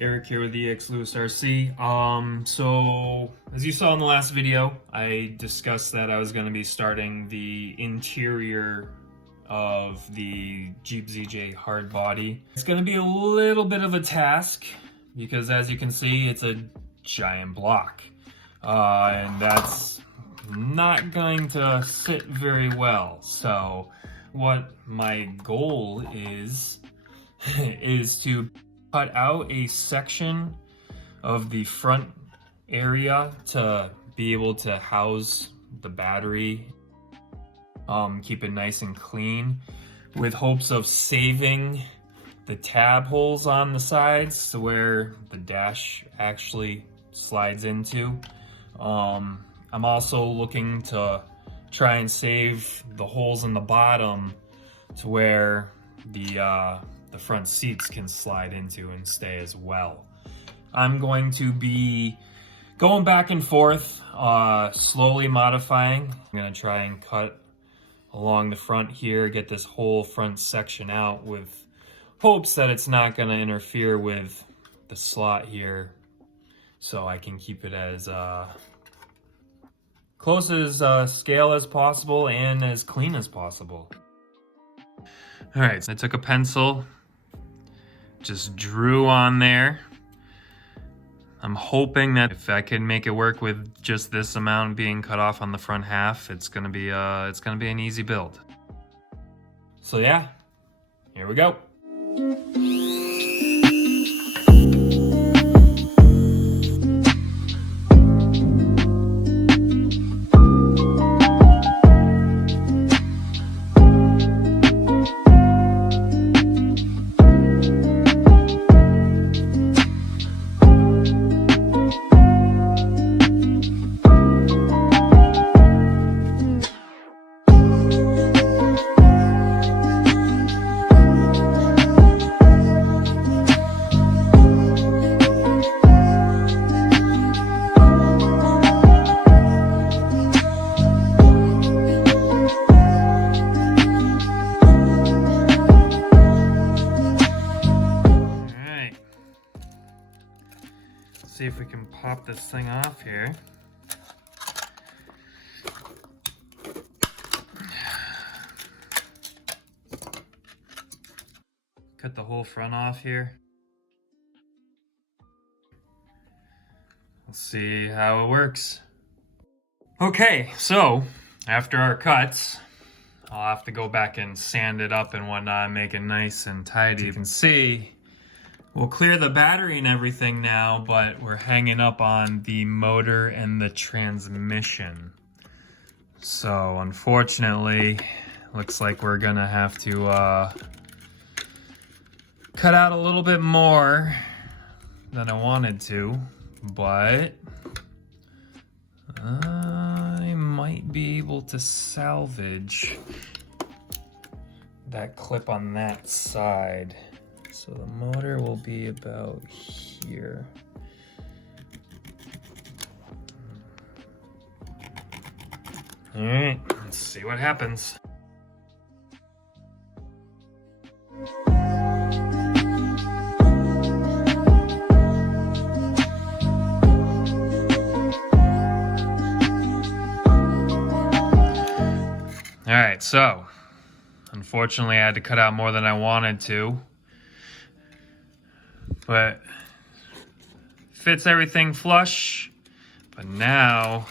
Eric here with the RC. So as you saw in the last video, I discussed that I was going to be starting the interior of the Jeep ZJ hard body. It's going to be a little bit of a task because, as you can see, it's a giant block, and that's not going to sit very well. So what my goal is to cut out a section of the front area to be able to house the battery, keep it nice and clean, with hopes of saving the tab holes on the sides to where the dash actually slides into. I'm also looking to try and save the holes in the bottom to where the front seats can slide into and stay as well. I'm going to be going back and forth, slowly modifying. I'm gonna try and cut along the front here, get this whole front section out with hopes that it's not gonna interfere with the slot here, so I can keep it as close as scale as possible and as clean as possible. All right, so I took a pencil, just drew on there. I'm hoping that if I can make it work with just this amount being cut off on the front half, it's gonna be an easy build. So yeah, here we go. See if we can pop this thing off here. Cut the whole front off here. Let's see how it works. Okay, so after our cuts, I'll have to go back and sand it up and whatnot, make it nice and tidy. You can see we'll clear the battery and everything now, but we're hanging up on the motor and the transmission. So unfortunately, looks like we're gonna have to cut out a little bit more than I wanted to, but I might be able to salvage that clip on that side. So the motor will be about here. All right, let's see what happens. All right, so unfortunately I had to cut out more than I wanted to, but fits everything flush. But now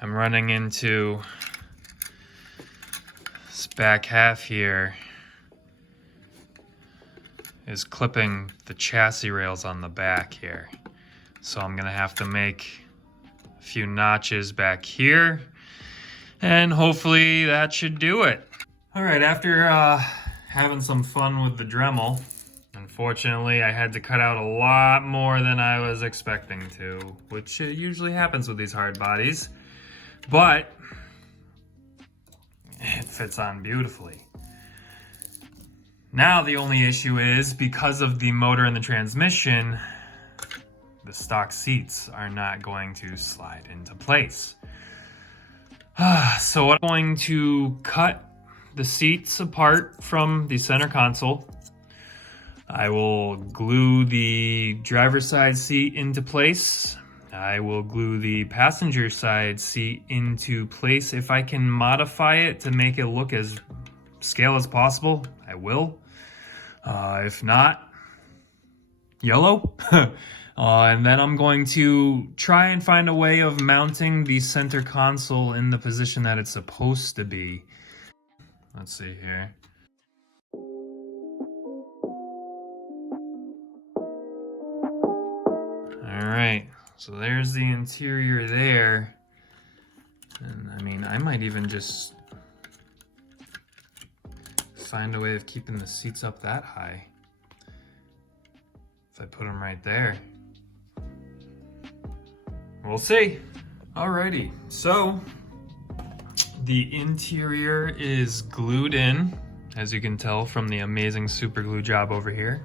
I'm running into this back half here is clipping the chassis rails on the back here. So I'm gonna have to make a few notches back here, and hopefully that should do it. All right, after having some fun with the Dremel, unfortunately, I had to cut out a lot more than I was expecting to, which usually happens with these hard bodies, but it fits on beautifully. Now the only issue is, because of the motor and the transmission, the stock seats are not going to slide into place. So I'm going to cut the seats apart from the center console. I will glue the driver's side seat into place. I will glue the passenger side seat into place. If I can modify it to make it look as scale as possible, I will. If not, yellow. And then I'm going to try and find a way of mounting the center console in the position that it's supposed to be. Let's see here. All right, so there's the interior there. And I mean, I might even just find a way of keeping the seats up that high. If I put them right there. We'll see. Alrighty, so the interior is glued in, as you can tell from the amazing super glue job over here.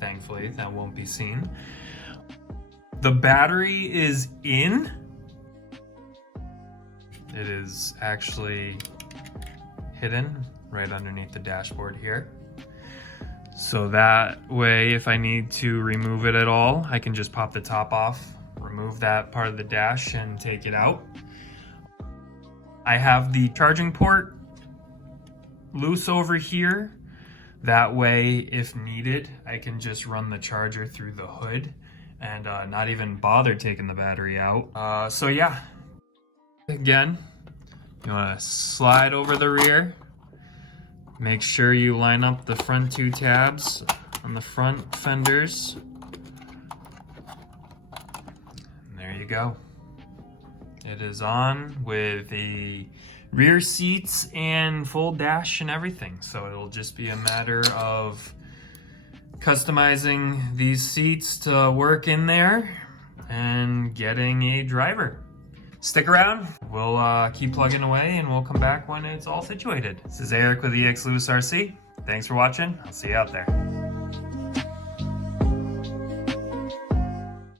Thankfully, that won't be seen. The battery is in. It is actually hidden right underneath the dashboard here. So that way, if I need to remove it at all, I can just pop the top off, remove that part of the dash and take it out. I have the charging port loose over here. That way, if needed, I can just run the charger through the hood and not even bother taking the battery out. So yeah, again, you wanna slide over the rear. Make sure you line up the front two tabs on the front fenders. And there you go. It is on with the rear seats and full dash and everything. So it'll just be a matter of customizing these seats to work in there and getting a driver. Stick around, we'll keep plugging away and we'll come back when it's all situated. This is Eric with EX Lewis RC. Thanks for watching, I'll see you out there.